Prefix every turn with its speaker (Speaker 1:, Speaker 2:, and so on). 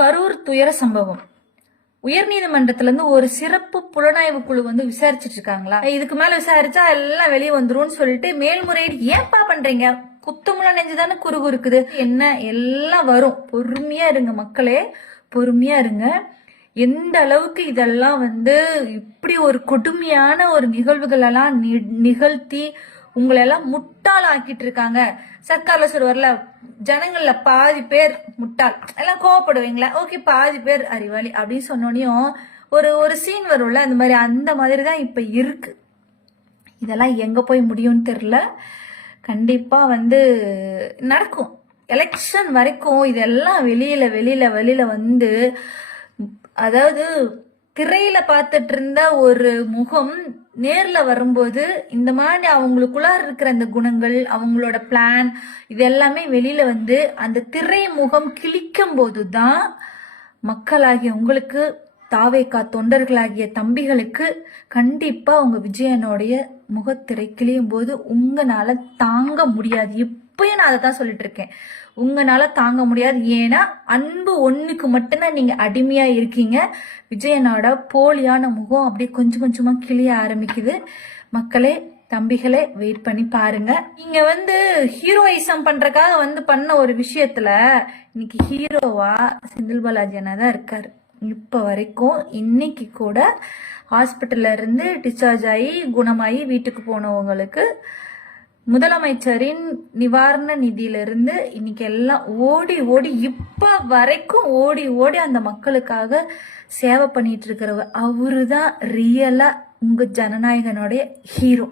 Speaker 1: கரூர் துயர சம்பவம். உயர் இருந்து ஒரு சிறப்பு புலனாய்வு குழு வந்து விசாரிச்சுட்டு இருக்காங்களா? இதுக்கு மேல விசாரிச்சா எல்லாம் வெளியே வந்துரும்னு சொல்லிட்டு மேல்முறையீடு ஏன்பா பண்றீங்க? குத்தமுள்ள நெஞ்சுதானே குறுகு இருக்குது. என்ன? எல்லாம் வரும். பொறுமையா இருங்க மக்களே. பொறுமையா இருங்க. எந்த அளவுக்கு இதெல்லாம் வந்து இப்படி ஒரு கொடுமையான ஒரு நிகழ்வுகள் எல்லாம் நி- நிகழ்த்தி உங்களை எல்லாம் முட்டாள் ஆக்கிட்டு இருக்காங்க சர்க்கார்ல சொல்லுவார்ல ஜனங்கள்ல பாதி பேர் முட்டாள். எல்லாம் கோவப்படுவீங்களா? ஓகே பாதி பேர் அறிவாளி. அப்படின்னு சொன்னோடனையும் ஒரு ஒரு சீன் வரும்ல அந்த மாதிரி அந்த மாதிரி தான் இப்ப இருக்கு. இதெல்லாம் எங்க போய் முடியும்னு தெரியல. கண்டிப்பா வந்து நடக்கும். எலெக்ஷன் வரைக்கும் இதெல்லாம் வெளியில வெளியில வெளியில வந்து அதாவது திரையில பார்த்துட்டு இருந்த ஒரு முகம் நேர்ல வரும்போது இந்த மாதிரி அவங்களுக்குள்ளார இருக்கிற அந்த குணங்கள் அவங்களோட பிளான் இது எல்லாமே வெளியில வந்து அந்த திரை முகம் கிழிக்கும் போதுதான் மக்களாகிய உங்களுக்கு தாவேக்கா தொண்டர்களாகிய தம்பிகளுக்கு கண்டிப்பாக அவங்க விஜயனுடைய முகத்திரை கிளியும் போது உங்களால் தாங்க முடியாது. இப்பயும் நான் அதை தான் சொல்லிட்டு இருக்கேன். உங்களால் தாங்க முடியாது. ஏன்னா அன்பு ஒன்றுக்கு மட்டும்தான் நீங்கள் அடிமையாக இருக்கீங்க. விஜயனோட போலியான முகம் அப்படியே கொஞ்சம் கொஞ்சமாக கிளிய ஆரம்பிக்குது. மக்களே தம்பிகளே வெயிட் பண்ணி பாருங்க. நீங்க வந்து ஹீரோயிசம் பண்றதுக்காக வந்து பண்ண ஒரு விஷயத்துல இன்னைக்கு ஹீரோவா செந்தில் பாலாஜி அண்ணா தான் இருக்காரு. இப்போ வரைக்கும் இன்னைக்கு கூட ஹாஸ்பிட்டல்ல இருந்து டிஸ்சார்ஜ் ஆகி குணமாகி வீட்டுக்கு போனவங்களுக்கு முதலமைச்சரின் நிவாரண நிதியிலிருந்து இன்னைக்கு எல்லாம் ஓடி ஓடி இப்ப வரைக்கும் ஓடி ஓடி அந்த மக்களுக்காக சேவை பண்ணிட்டு இருக்கிறவர் அவரு தான் ரியலா உங்க ஜனநாயகனுடைய ஹீரோ